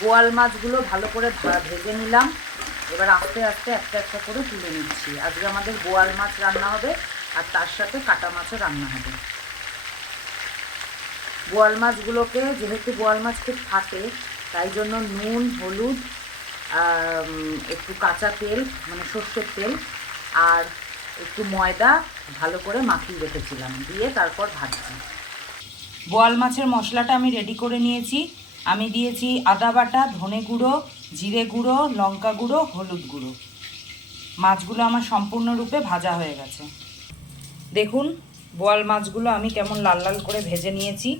বোয়াল মাছগুলো ভালো করে ভেজে নিলাম। এবার আস্তে আস্তে একটা একটা করে তুলে নিচ্ছি। আজকে আমাদের বোয়াল মাছ রান্না হবে আর তার সাথে কাটা মাছও রান্না হবে। বোয়াল মাছগুলোকে, যেহেতু বোয়াল মাছ খুব ফাটে, তাই জন্য নুন, হলুদ, একটু কাঁচা তেল মানে সর্ষের তেল আর একটু ময়দা ভালো করে মাখিয়ে রেখেছিলাম, দিয়ে তারপর ভাজছি। বোয়াল মাছের মশলাটা আমি রেডি করে নিয়েছি। আমি দিয়েছি আদা বাটা, ধনে গুঁড়ো, জিরে গুঁড়ো, লঙ্কা গুঁড়ো, হলুদ গুঁড়ো। মাছগুলো আমার সম্পূর্ণরূপে ভাজা হয়ে গেছে। দেখুন বোয়াল মাছগুলো আমি কেমন লাল লাল করে ভেজে নিয়েছি।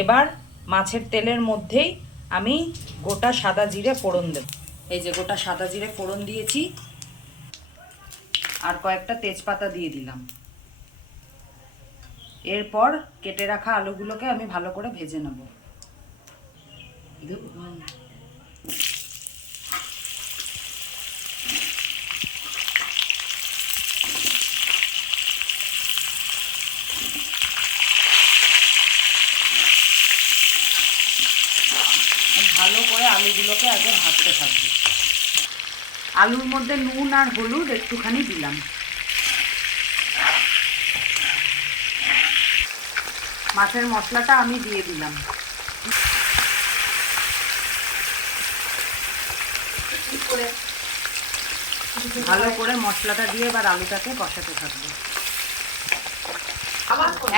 এবার মাছের তেলের মধ্যেই আমি গোটা সাদা জিরে ফোড়ন দেব। এই যে গোটা সাদা জিরে ফোড়ন দিয়েছি আর কয়েকটা তেজপাতা দিয়ে দিলাম। এরপর কেটে রাখা আলুগুলোকে আমি ভালো করে ভেজে নেব। ভালো করে আলুগুলোকে আগে ভাজতে থাকবে। আলুর মধ্যে নুন আর হলুদ একটুখানি দিলাম। মাছের মশলাটা আমি দিয়ে দিলাম। ভালো করে মশলাটা দিয়ে এবার আলুটাকে কষাতে থাকবে।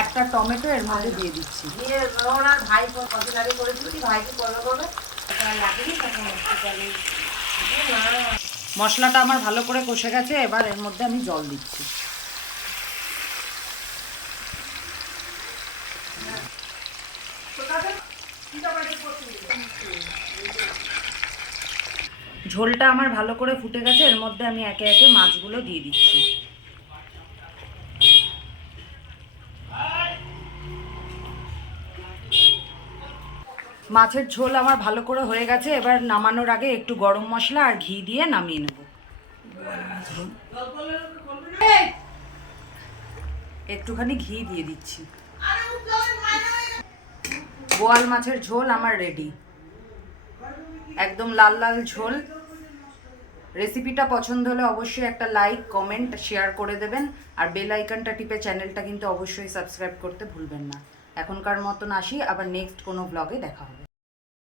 একটা টমেটো এর মধ্যে দিয়ে দিচ্ছি। মশলাটা আমার ভালো করে কষে গেছে, এবার এর মধ্যে আমি জল দিচ্ছি। ঝোলটা আমার ভালো করে ফুটে গেছে, এর মধ্যে আমি একে একে মাছগুলো দিয়ে দিচ্ছি। মাছের ঝোল আমার ভালো করে হয়ে গেছে। এবার নামানোর আগে একটু গরম মশলা আর ঘি দিয়ে নামিয়ে নেব। একটুখানি ঘি দিয়ে দিচ্ছি। বোয়াল মাছের ঝোল আমার রেডি, একদম লাল লাল ঝোল। রেসিপিটা পছন্দ হলে অবশ্যই একটা লাইক, কমেন্ট, শেয়ার করে দেবেন আর বেল আইকনটা টিপে চ্যানেলটা কিন্তু অবশ্যই সাবস্ক্রাইব করতে ভুলবেন না। এখনকার মতন আসি, আবার নেক্সট কোনো ব্লগে দেখা হবে।